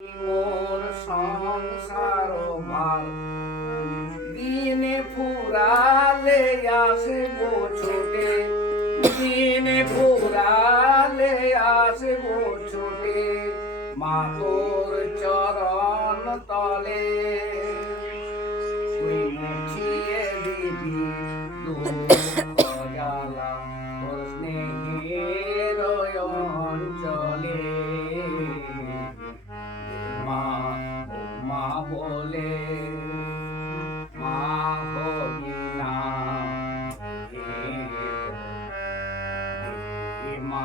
মোর সংসার ভার দিনে ফুরালে আসবো ছোটে, দিনে ফুরালে আসবো ছোটে, মা তোর চরণ তলে তুই মুছিয়ে দিবি দুঃখ জ্বালা তোর স্নেহের অঞ্চলে। মা ও মা বলে মা হবি না, মা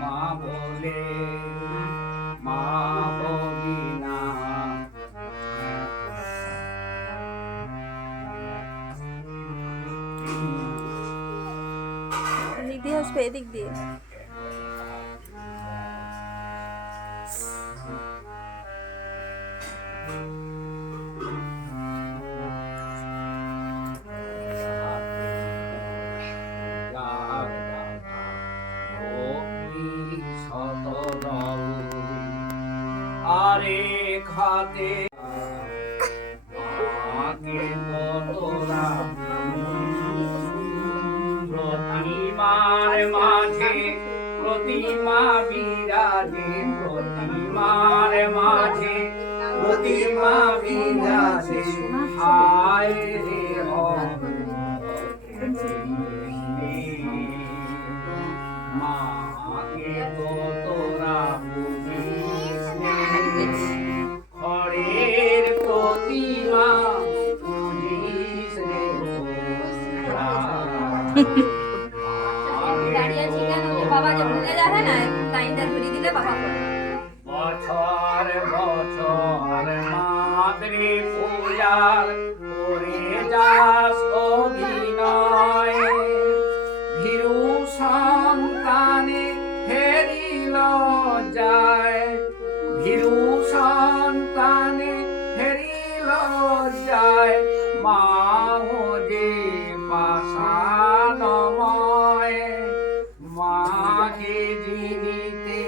মা বলে মা হবি না। এদিক দিয়ে আসবে, এদিক দিয়ে। আরে খাতে আগে তোরা প্রতিমার মাঝে প্রতিমা বিরাজে, প্রতিমার মাঝে প্রতিমা বিরাজে, হায় রে মাকে তো তোরা বুঝিস নে, খড়ের প্রতিমা বুঝিস রে তোরা। দাঁড়িয়ে আছি কেন? বাবা যে ভুলে যাবে না, লাইনটা ধরিয়ে দিলে বাবা করবে। বছর বছর মাতৃ পূজার করে যাস অভিনয়, ভীরু সন্তানে হেরিল যায়, ভীরু সন্তানে হেরিল যায়, মা যে পাষাণময়, মাকে জিনিতে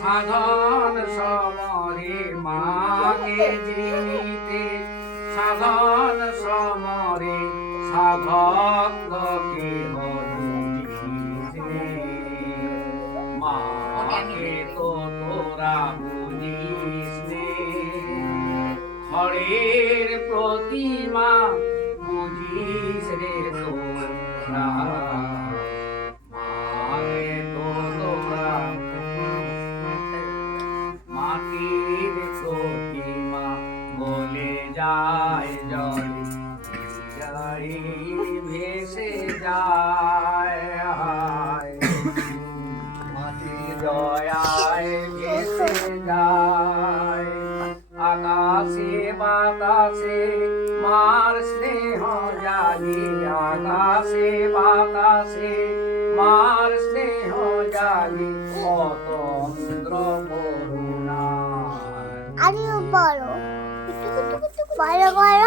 সাধন সমরে, মাকে জিনিতে সাধন সমরে, সাধককে মাকে তো তোরা বুঝিস নে, খড়ের প্রতিমা বুঝিস রে তোরা। মাকে তো তোরা মাটির প্রতিমা বলে যায় জলে, জলে ভেসে যায়, মাটির দয়ায় ভেসে যায়, আকাশে বাতাসে মার স্নেহ জাগি, আকাশে বাতাসে মার স্নেহ জাগি, অতন্দ্র করুণা। আরে বড় বড় বড়